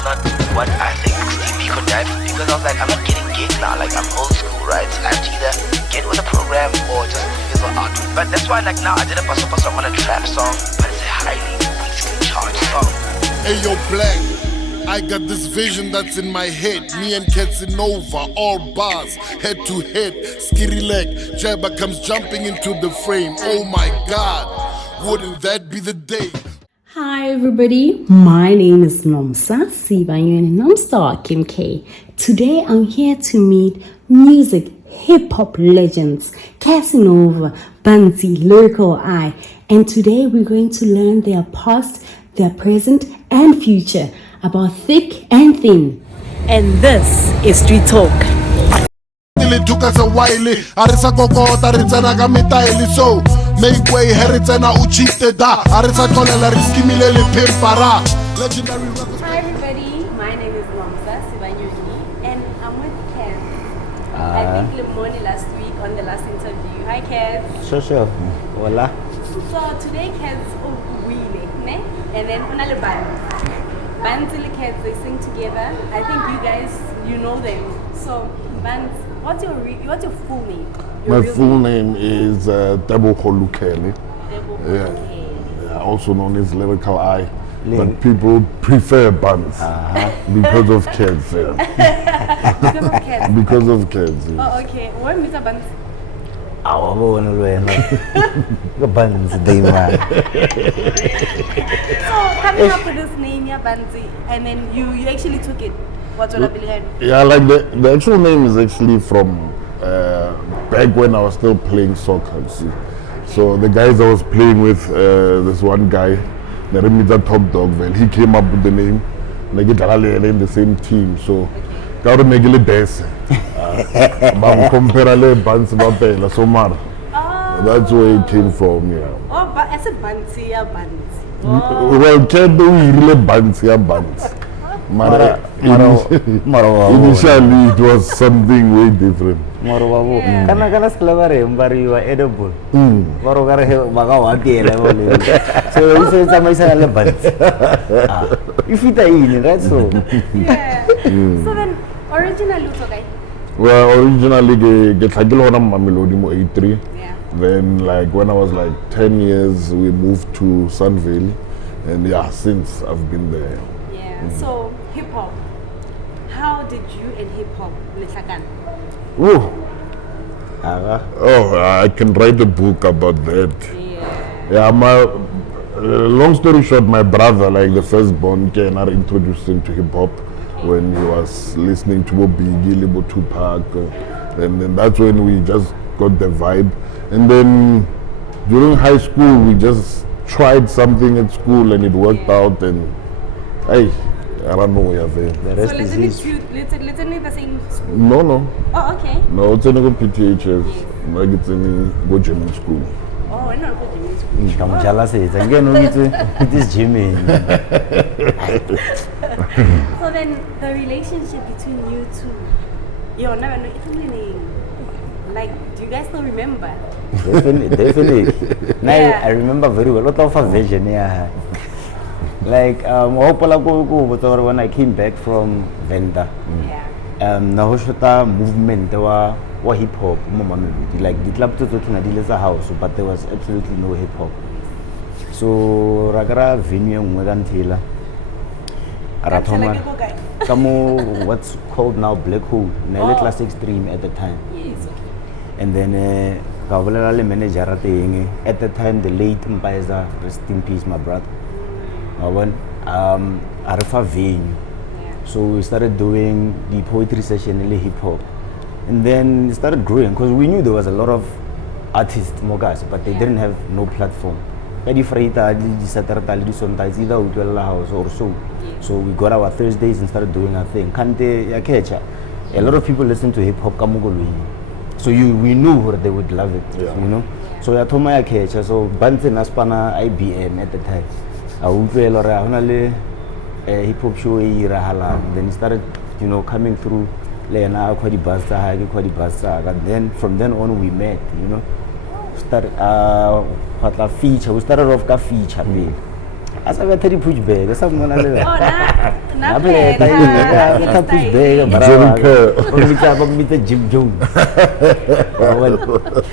was not what I think we could dive, because I was like, I'm not getting gig now, like I'm old school, right? I have to either get with a program or just fizzle out. But that's why like now I did a paso song on a trap song, but it's a highly musically charged song. Hey yo, Black, I got this vision that's in my head. Me and KatzInova, all bars, head to head. Skitty leg, Jabba comes jumping into the frame. Oh my God, wouldn't that be the day? Hi everybody, my name is Nomstar, SEASON1 Nomstar Kim K. Today I'm here to meet music hip-hop legends KatzInova, Barnz, Lyrical, and today we're going to learn their past, their present and future about thick and thin. And this is Street Talk. It took us a while, Arisa Kokota, Rizana Gamitaili, so make way, Heritana Uchite da, Arisa Kola, Riskimile, Pimpara. Legendary. Hi everybody, my name is Nomstar, SEASON1, and I'm with Kaz. I think Limoni last week on the last interview. Hi Kaz. Sure. Hola. So today Kaz really, ne? And then Unale Barnz and Kaz, they sing together. I think you guys, you know them. So Barnz, what's your full name? My full name is Debo Holukele. Also known as Lyrical but people prefer Barnz because of kids. Because of Kaz. Because of kids. Oh, okay. When meet Barnz? I want to Barnz day man. So coming up with this name, Barnz, and then you actually took it. What's all behind? Yeah, like the actual name is actually from back when I was still playing soccer. See? So the guys I was playing with, this one guy, the Remita Top Dog, well, he came up with the name. Like in the same team, so got to make it best. But compare Barnz Bapela, so mar. That's where it came from, yeah. Oh, but as a Barnz. Well, can't do really Barnz. Initially, it was something way different. Kana sklavare mbari you are edible. Maro gara he magawa kela so you say sama Barnz. If it is right so. Yeah. So then originally okay. Well, originally get Hagilona Mamelodi mo 83. Yeah. Then like when I was like 10 years we moved to Sunville, and yeah, since I've been there. Yeah. So hip hop. How did you and hip hop lehlakan? Oh, I can write a book about that. Yeah, my long story short, my brother, like the firstborn, I introduced him to hip hop when he was listening to Biggie, Libo Tupac, and then that's when we just got the vibe. And then during high school, we just tried something at school and it worked out, and hey, I don't know where you're the rest is literally the same school? No. Oh, okay. No, it's in a PTHS. Like it's in a German school. Oh, we're not good German school. Come jealous it is Jimmy. So then the relationship between you two, you're never like, do you guys still remember? Definitely. Now I remember very well. What of a vision, yeah. Like when I came back from Venda, now shota movement wa hip hop, like the club to a house, but there was absolutely no hip hop. So ragara venue ngwegantila aratoma kamo what's called now Black Hole, Nelly Classic Extreme at the time. Yes, okay. And then Kavalela manager at the time, the late Mpaiza, rest in peace, my brother. Arifa venue. So we started doing the poetry session in hip hop, and then it started growing because we knew there was a lot of artists, mogas, but they didn't have no platform. It's either we do a house or so. So we got our Thursdays and started doing our thing. A lot of people listen to hip hop. So we knew they would love it, you know. So I told my catcher, so Barnz and Aspana IBM at the time. I would feel a hip hop show then it started, you know, coming through Lena Kwadi Basta, and then from then on we met, you know. Started feature. We started off a feature. As I got 30 push bag, someone Oh, na push bag, Jerry Jim Jones.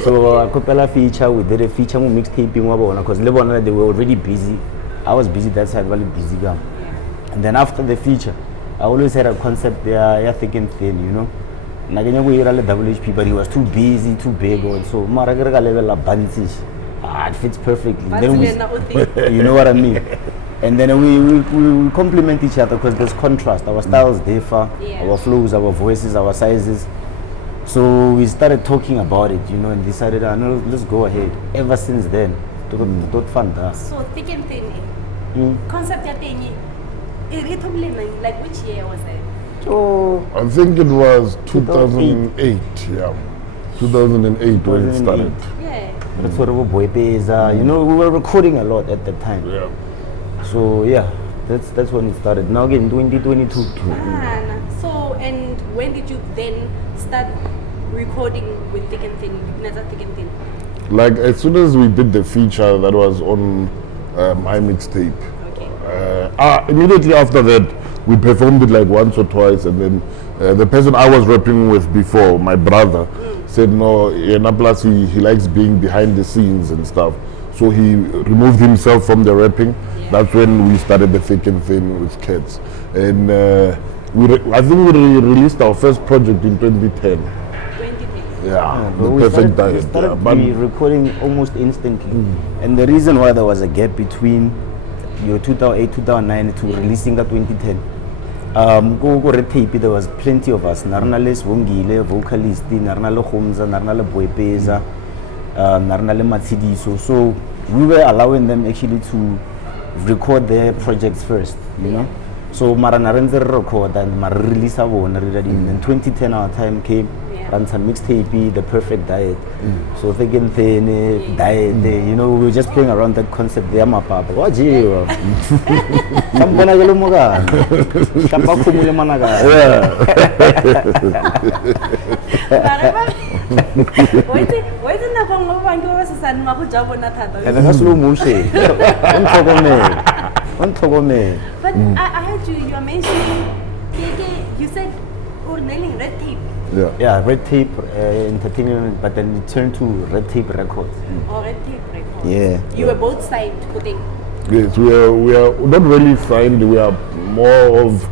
So a couple feature, we did a feature mixtape because Lebanon they were already busy. I was busy that side, really busy. And then after the feature, I always had a concept there, yeah, thick and thin, you know. WHP, but he was too busy, too big, so Maragara level of Barnz. It fits perfectly. Then we, you know what I mean? And then we complement each other because there's contrast. Our styles differ, our flows, our voices, our sizes. So we started talking about it, you know, and decided, no, let's go ahead. Ever since then, So thick and thin. Concept like which year was it? So I think it was 2008, yeah. 2008 when it started. Yeah. that's sort of a boy pesa. You know, we were recording a lot at that time. Yeah. So yeah, that's when it started. Now again, 2022. So, and when did you then start recording with Thick and Thin? Thick and Thin? Like as soon as we did the feature that was on my mixtape, immediately after that we performed it like once or twice, and then the person I was rapping with before, my brother, said no, plus he likes being behind the scenes and stuff, so he removed himself from the rapping. That's when we started the Thick and Thin with Katz, and I think we released our first project in 2010. Yeah, the perfect diet. We started recording almost instantly, and the reason why there was a gap between your 2008, 2009 to releasing that 2010. Go red tape, there was plenty of us. Narnale Swongile, vocalist, Narnale Homza, Narnale Boepeza, Narnale Matsidiso. So we were allowing them actually to record their projects first, you know. So Maranarenze record and release our own. In 2010 our time came. Ran some mixtape, the perfect diet. So Thick and Thin diet, you know, we were just playing around that concept. There, my papa. What you? Kampana galomoga. Kampa kumule managa. Why is it not going to go to San Marco job on that? And that's slow motion. But I heard you are mentioning, you said we're nailing red tape. Yeah, red tape entertainment, but then it turned to red tape records. Oh, red tape records. Yeah. You were both signed to think. Yes, we are not really signed. We are more of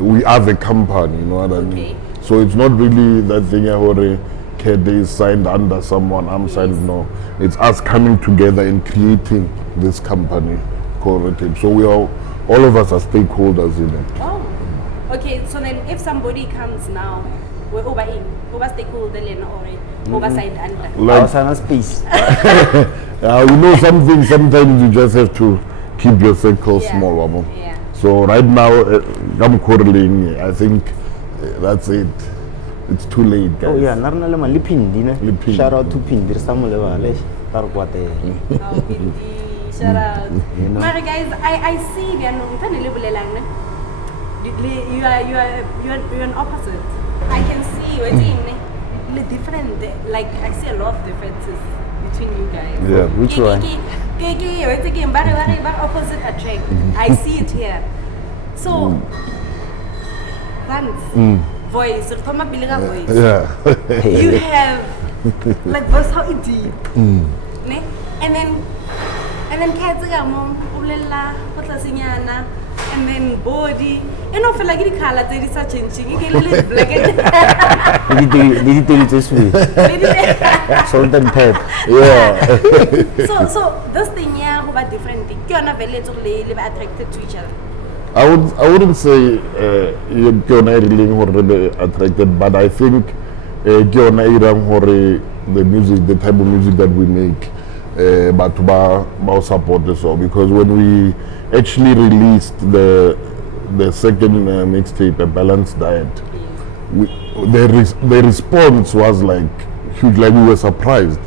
we are the company. You know what I mean? So it's not really that thing where KD is signed under someone. I'm signed. No, it's us coming together and creating this company called Red Tape. So we are all of us are stakeholders in it. Oh, okay. So then, if somebody comes now. We're over stakeholder or over signed under. Like space. You know something. Sometimes you just have to keep your circle small, Wabo. Yeah. So right now, I'm quarreling. I think that's it. It's too late, guys. Oh yeah, narnale ma lipindi. Shout out to Pindi. Samuel Valesh. Tarkwate. Oh, Pindi. Shout out. Mara guys, I see we are you're an opposite. I can see the different, like I see a lot of differences between you guys. Yeah, which one? Opposite attract. I see it here. So, Barnz, voice, voice. Yeah. You have like voice how it deep. And then KatzInova, ulela, kotla and then body. And I feel like the color is changing. You get a little black. Did you do it this way? Salt and pepper. Yeah. So this thing here, who are different things. You're not very attracted to each other. I wouldn't say you're not really attracted, but I think you're not the music, the type of music that we make. But about support as well, because when we actually released the second mixtape, A Balanced Diet, the response was like huge, like we were surprised.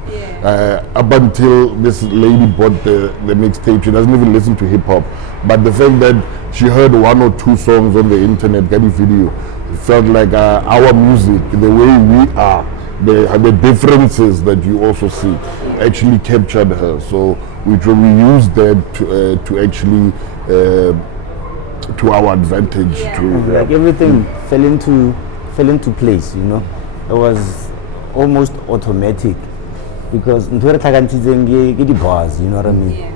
Up until this lady bought the mixtape, she doesn't even listen to hip hop, but the fact that she heard one or two songs on the internet, getting video, it felt like our music, the way we are, the differences that you also see actually captured her. So which we used that to actually to our advantage. Yeah. Like everything fell into place, you know. It was almost automatic because ntho re tlhakantshitseng ke di bars, you know what I mean. Yeah.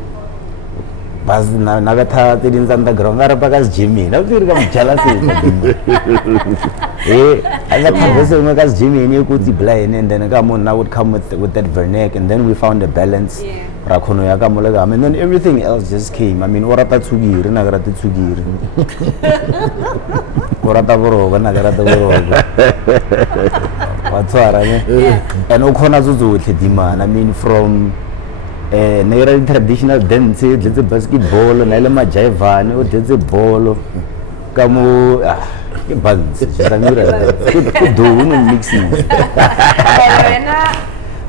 Bars na betha tse ding tsa underground ga re pa ka Jimmy na ke re ka mjala se I got this one guys Jimmy and you could blind and then come on now would come with that vernac and then we found a balance. Yeah. Rakono ya ka molega and then everything else just came. I mean orata tsugiri na ga rata tsugiri. Orata boroga na ga rata boroga. Watswara ne. And o khona zozohle dimana. I mean from Negara traditional dance, did the basketball, and Elma Jaivan, or did the ball, Kamu Barnz, could do mixing.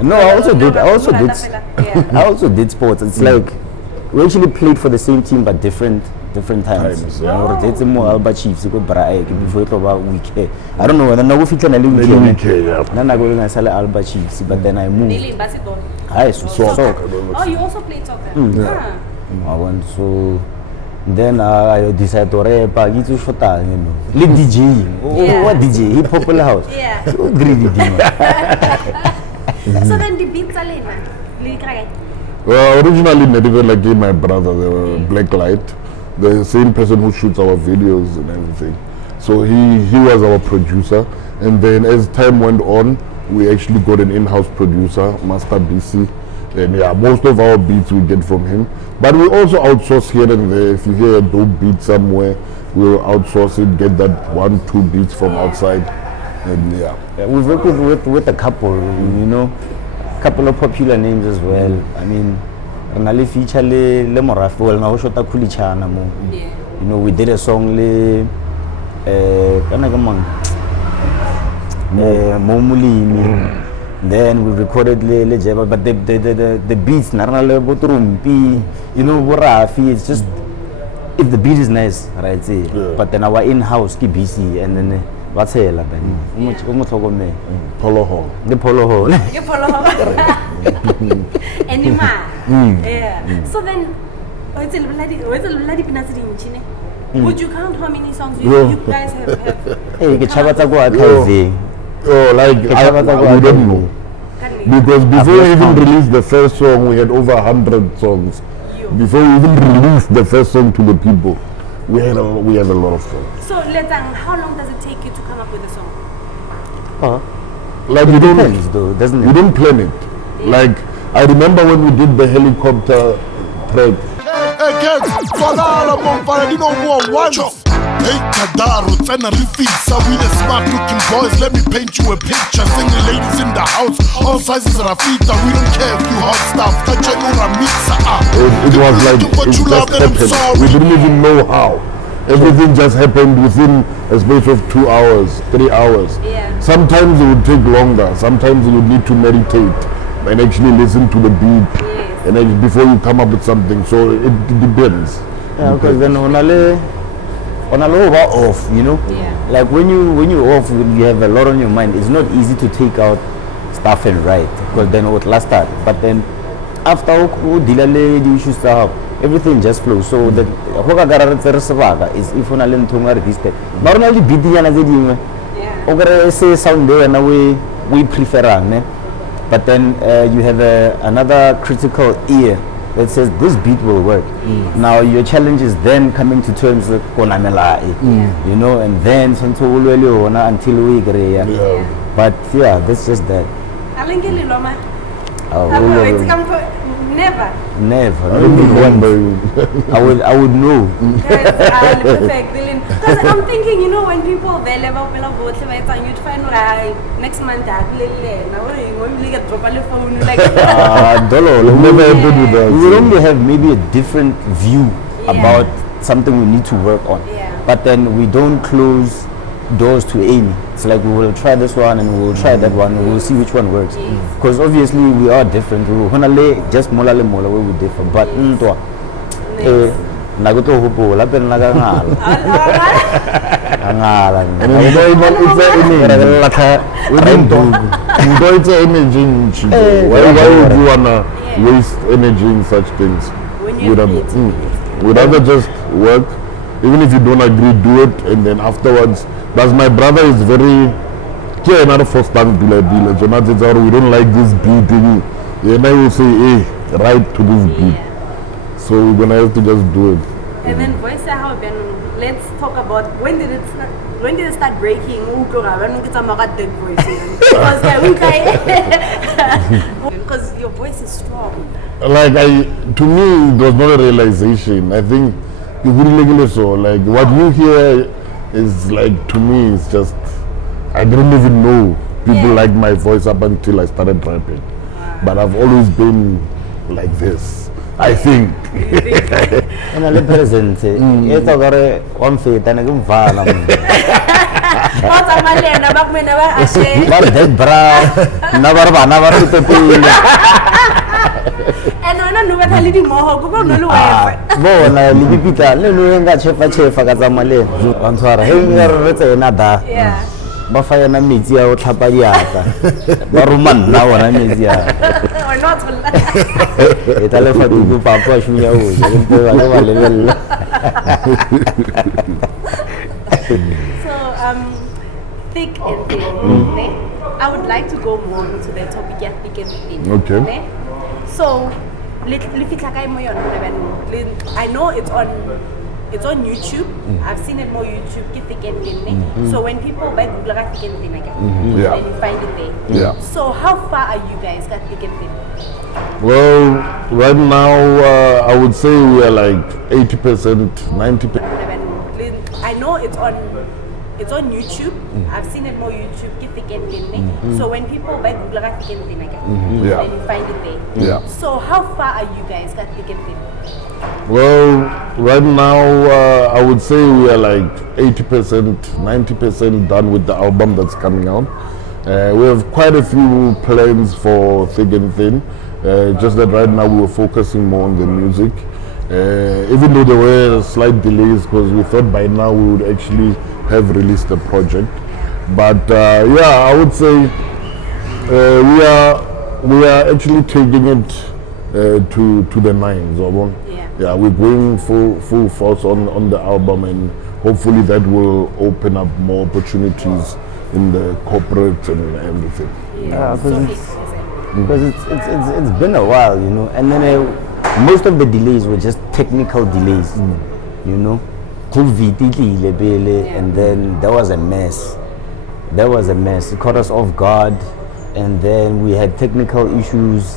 No, I also did sports. It's like we actually played for the same team but different times. You know, it's more Alba Chiefs. You go break before you about week. I don't know whether now we fit on a week. Then I go and sell Alba Chiefs, but then I moved. Basketball. I soccer. Oh, you also played soccer? Yeah. I went so then I decided to rap. I get to shut down, you know. Lead DJ. What DJ? Hip Hop House. Yeah. So greedy, So then the beats are late, man. Well, originally Nedive like my brother, the Black Light, the same person who shoots our videos and everything. So he was our producer, and then as time went on, we actually got an in-house producer, Master BC, and yeah, most of our beats we get from him. But we also outsource here and there. If you hear a dope beat somewhere, we'll outsource it, get that 1-2 beats from outside, and yeah. We've worked with a couple, you know, couple of popular names as well. I mean, Renali feature le Morafo, na Shota Kulichana mo. You know, we did a song le Momuli. Then we recorded le Jeba, but the beats narana botrumpi, you know, Borafi. It's just if the beat is nice, right? But then our in-house ki BC and then what's here like that? Polo Hall. The Polo Hall. You follow Anima. Yeah. So then, would you count how many songs you guys have? Hey, get Chabata go at Oh, like we don't know. Because before we even released the first song, we had over 100 songs. Before we even released the first song to the people, we had a lot of songs. So, how long does it take you to come up with a song? Like we depends though, doesn't it? We don't plan it. Yeah. Like I remember when we did the helicopter track. Hey kids, you know what once. Hey Kadaro, Tsena Rifisa, we the smart looking boys. Let me paint you a picture. Single ladies in the house, all sizes Rafita. We don't care if you hot stuff. It was like it just happened. We didn't even know how. Everything just happened within a space of 2 hours, 3 hours. Yeah. Sometimes it would take longer. Sometimes you would need to meditate and actually listen to the beat, and then before you come up with something. So it depends. Yeah, because then on a low off, you know. Yeah. Like when you off, when you have a lot on your mind, it's not easy to take out stuff and write because then it would last that. But then after the issues start, everything just flows. So that is if on a learn to register. Not only beat the say sound there and we prefer, but then you have another critical ear that says this beat will work. Now your challenge is then coming to terms with you know, and then until we agree. But yeah, that's just that. Never. I would know. Because I'm thinking, you know, when people they level and you'd find next month we would only have maybe a different view about something we need to work on. But then we don't close doors to any. It's like we will try this one and we will try that one and we will see which one works. Because obviously we are different. We will just mola where we differ. But naguto hupo la pen naga ngala why would you wanna waste energy in such things. When you're creative. We'd rather just work, even if you don't agree, do it, and then afterwards. But my brother is very. Another first time we don't like this beat, and I will say, hey, right to this beat. So we're gonna have to just do it. And then voice how then let's talk about when did it start breaking? Dead voice. Because your voice is strong. Like to me, it was not a realization. I think you really so. Like what you hear is like, to me, it's just, I didn't even know people like my voice up until I started rapping. But I've always been like this, I think. And I present it's a very one feet and I can fall. What's a man? About me never I say. But that bra never to be. And when I know what I did more, go no way. Bon, I live Peter, Lulu, chef, Kazamale, on to our hanger, nada. Yeah. Bafaya na miti ya utlapadiata. Baruman na wana miti ya. We're not. Italefa dugu papa shunya uji. Wale wale. So thick and thin. I would like to go more into the topic of thick and thin. Okay. So I know it's on YouTube. I've seen it more YouTube. Thick and thin. So when people buy Google thick and thin again, then you find it there. Yeah. So how far are you guys got thick and thin? Well, right now I would say we are like 80%, 90%. I know it's on YouTube. I've seen it more YouTube. Thick and thin. So when people buy Google thick and thin again, then you find it there. Yeah. So how far are you guys got thick and thin? Well, right now I would say we are like 80%, 90% done with the album that's coming out. We have quite a few plans for Thick and Thin. Just that right now we were focusing more on the music. Even though there were slight delays because we thought by now we would actually have released the project. But yeah, I would say we are actually taking it to the nines. Yeah, we're going full force on the album, and hopefully that will open up more opportunities in the corporate and everything. Yeah, because it's been a while, you know, and then most of the delays were just technical delays, you know. COVID, and then there was a mess. It caught us off guard, and then we had technical issues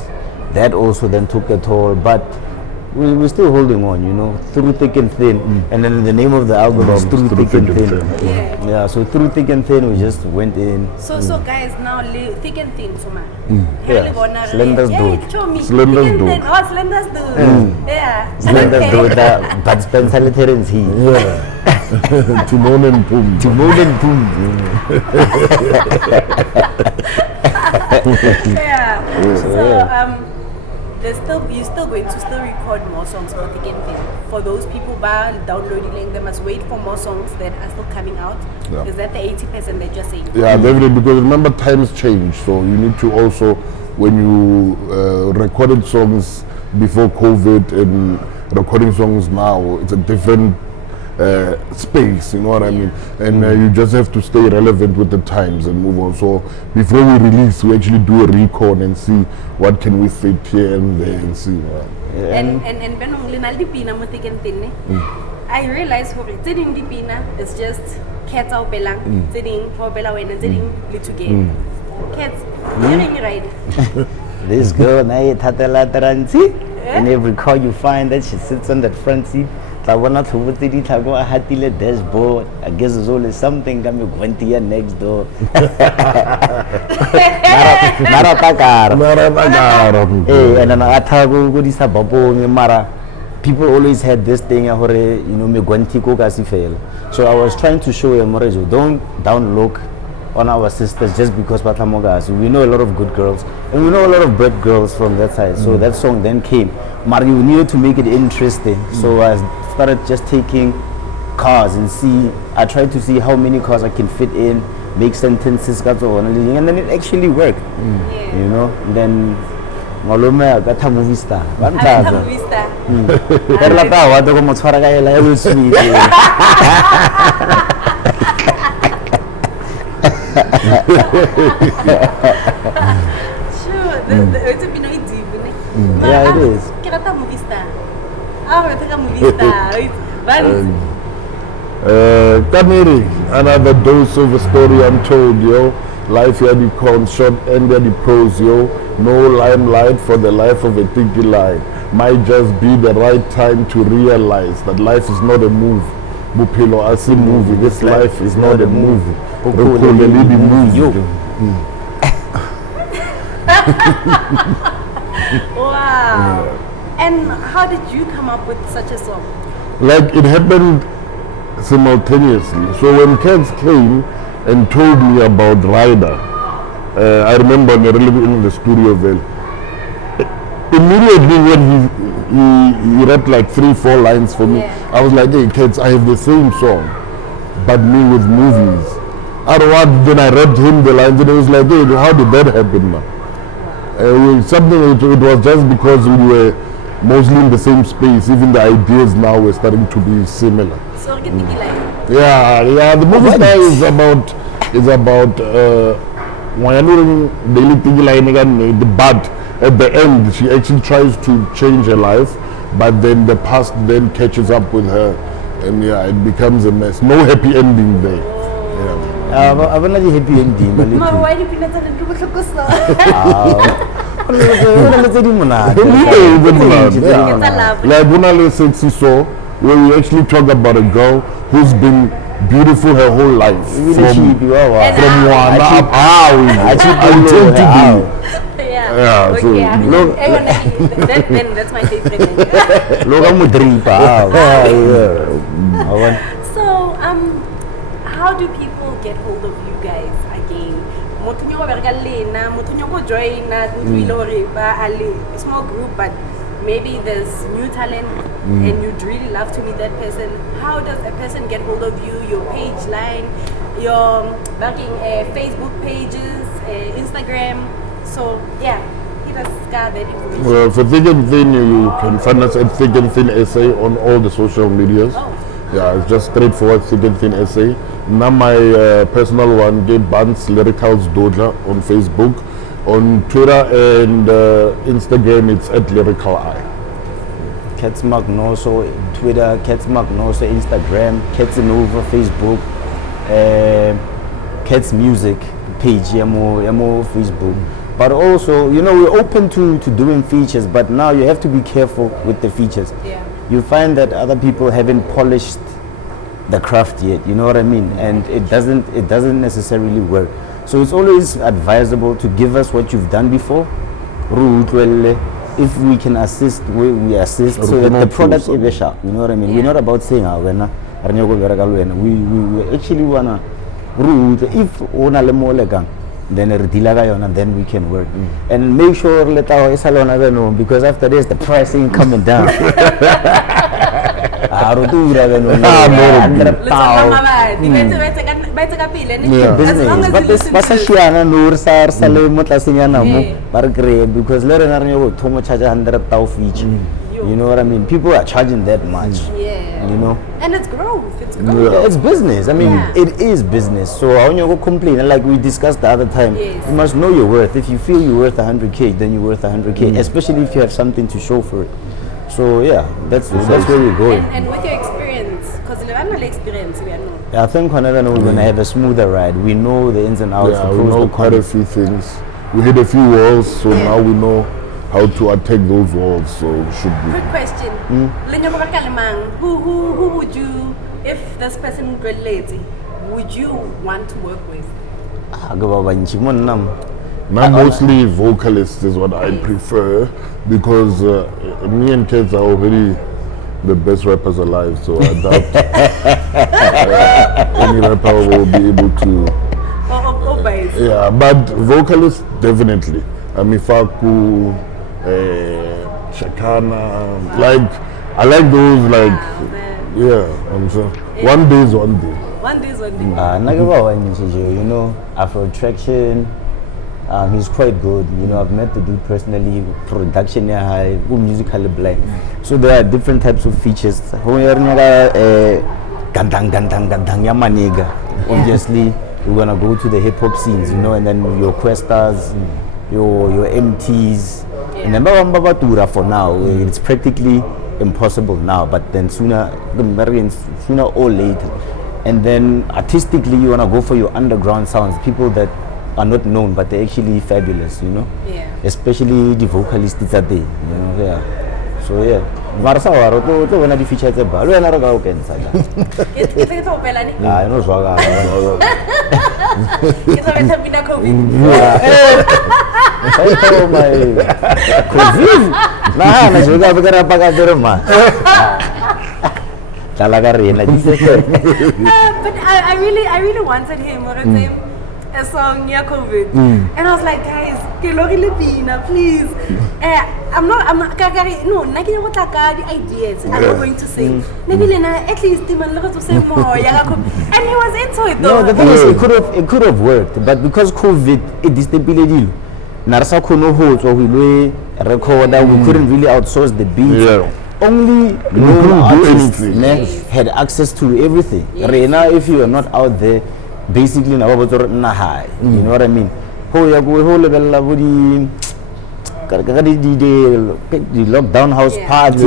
that also then took a toll, but we're still holding on, you know, through thick and thin. And then the name of the album is Through Thick and Thin. Yeah, so Through Thick and Thin, we just went in. So guys, now thick and thin, so man. Yeah, Slender's dude. Slender's dude. Oh, Slender's dude. Yeah. Slender's dude, but Spencer Litterance he. Yeah. Timon and Pum. Yeah. So you're still going to record more songs for Thick and Thin. For those people who are downloading, they must wait for more songs that are still coming out. Yeah. Is that the 80% that you're saying? Yeah, definitely, because remember times change, so you need to also, when you recorded songs before COVID and recording songs now, it's a different space, you know what I mean? And you just have to stay relevant with the times and move on. So before we release, we actually do a recon and see what can we fit here and there and see. And Thick and Thin, I realized Teding Dipina is just cats out belang, Teding for Bella when and Teding little game. Cats, you're right. This girl, and every car you find that she sits on that front seat. I want to put the dashboard. I guess it's always something coming to your next door. And then I tell you, this Mara. People always had this thing, you know, so I was trying to show them, don't download on our sisters just because Patamogas. We know a lot of good girls and we know a lot of bad girls from that side. So that song then came. Mario needed to make it interesting. So I started just taking cars and I tried to see how many cars I can fit in, make sentences, and then it actually worked. You know, then malome a ka tha movie star ba I'm a ntlatsa movie star. ka rela ka wa go mo tshwara ka ela e go sweet Sure, it's a bit deep, Yeah, it is. Kirata movie star. Ah, it's a movie star. Barnz. Kamiri, another dose of a story untold, yo. Life here the con short and the pros, yo. No limelight for the life of a thinky line. Might just be the right time to realize that life is not a move. Bupilo as a movie. This life is not a movie. Yo. Wow. And how did you come up with such a song? Like it happened simultaneously. So when Kats came and told me about Ryder, I remember in the studio there. Immediately when he rapped like 3-4 lines for me, Yeah. I was like, hey Kats, I have the same song, but me with movies. Then I rapped him the lines and it was like, hey, how did that happen now? It was just because we were mostly in the same space. Even the ideas now were starting to be similar. So get the like. Yeah. The movie star is about daily thing like but at the end she actually tries to change her life, but then the past then catches up with her, and it becomes a mess. No happy ending there. I want to happy ending. Ma, why do you put that in the book? Like Bunale Sexy So, where we actually talk about a girl who's been beautiful her whole life. From one up until today. Yeah. So, Okay. look, Then that's my favorite. Look, I'm with So, how do people get hold of you guys again? Motunyo berga lena, motunyo ko join na a small group, but maybe there's new talent and you'd really love to meet that person. How does a person get hold of you? Your page line, your working Facebook pages, Instagram. So yeah, hit us that information. Well, for Thick and Thin, you can find us at Thick and Thin SA on all the social medias. Oh. Yeah, it's just straightforward Thick and Thin SA. Now my personal one, get Barnz Lyrical's Doja on Facebook. On Twitter and Instagram, it's at Lyrical I. KatzMark also Twitter, KatzMark also Instagram, KatzInova Facebook, Kats Music page, yamo Facebook. But also, we're open to doing features, but now you have to be careful with the features. Yeah. You find that other people haven't polished the craft yet, you know what I mean? And it doesn't necessarily work. So it's always advisable to give us what you've done before. If we can assist, we assist, so that the product is sharp. You know what I mean? Yeah. We're not about saying we actually wanna root if una le molegang, then and then we can work and make sure let our salon because after this the pricing coming down. Because you know what I mean? People are charging that much. Yeah. And it's growth. Yeah, it's business. I mean, it is business. So when you go complain, like we discussed the other time, you must know your worth. If you feel you're worth 100K, then you're worth 100K, especially if you have something to show for it. So yeah, that's where we're going. And with your experience, because you have experience, we are not. I think we're gonna have a smoother ride. We know the ins and outs. Yeah, the we pros, know the quite a cons. few things. We hit a few walls, so now we know how to attack those walls. So we should be. Quick question. Who would you, if this person got lazy, would you want to work with? Now mostly vocalists is what I prefer, because me and Kats are already the best rappers alive, so I doubt any rapper will be able to. Yeah, but vocalists definitely. Amifaku, Shakana, I like those, I'm sure. One day is one day. One day is one day. Afro Traction, He's quite good. You know, I've met the dude personally. Production high, musically black. So there are different types of features. Obviously, we're gonna go to the hip hop scenes, you know, and then your Questas, your MTs, and then for now, it's practically impossible now. But then sooner or later, and then artistically, you wanna go for your underground sounds, people that are not known but they're actually fabulous, you know. Yeah. Especially the vocalists that they, you know. Yeah. So yeah. Marasa waro to when the feature te ba. Lo ena re ka o kentsha. Ke tlo opela ni. Ah, no jwa ka. Ke tlo betha pina COVID. Oh my. COVID. Nah, na juga bekara apa ka dere ma. Chala ka rena. But I really wanted him or a song near COVID, and I was like, guys, please. I'm not. No, the ideas. I'm not going to sing. At least to say more. And he was into it though. No, the thing is, it could have worked, but because COVID, it destabilized. Narsa kono hold so we recorder. We couldn't really outsource the beat. Yeah. Only known artists had access to everything. Yes. Rena, if you are not out there, basically na high. You know what I mean? The lockdown house party.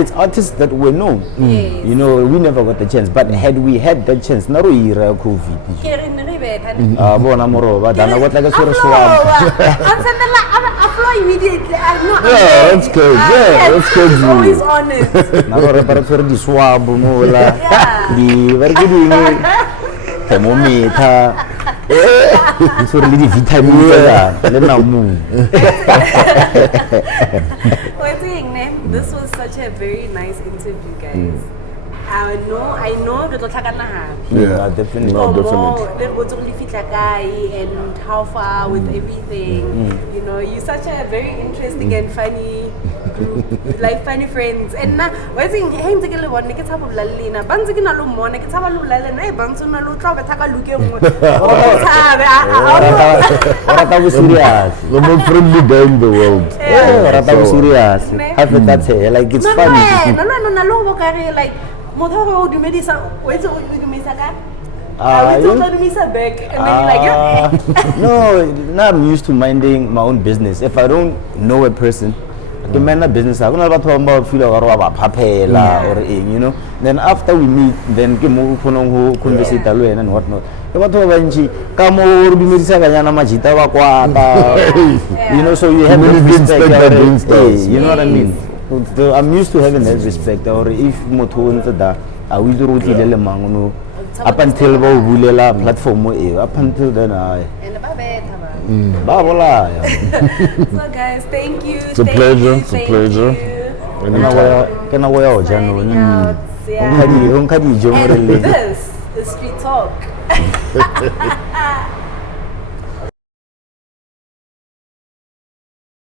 It's artists that were known. You know, we never got the chance. But had we had that chance, na COVID. Immediately. That's good. Yeah, that's good. He's always honest. Thermometer. It's really vitamins. This was such a very nice interview, guys. I know Yeah, definitely. And how far with everything. You know, you're such a very interesting and funny group, like funny friends. And now, I think Barnz the most friendly guy in the world. Like it's funny. Like no, now I'm used to minding my own business. If I don't know a person, I can mind my business. I'm not about feel about papela or you know. Then after we meet, then and whatnot. You know, so you have that respect. You know what I mean? So I'm used to having that respect. Or if I will do up until we platform up until then So guys, thank you. It's a pleasure. It's a pleasure. Can I wear This is Street Talk.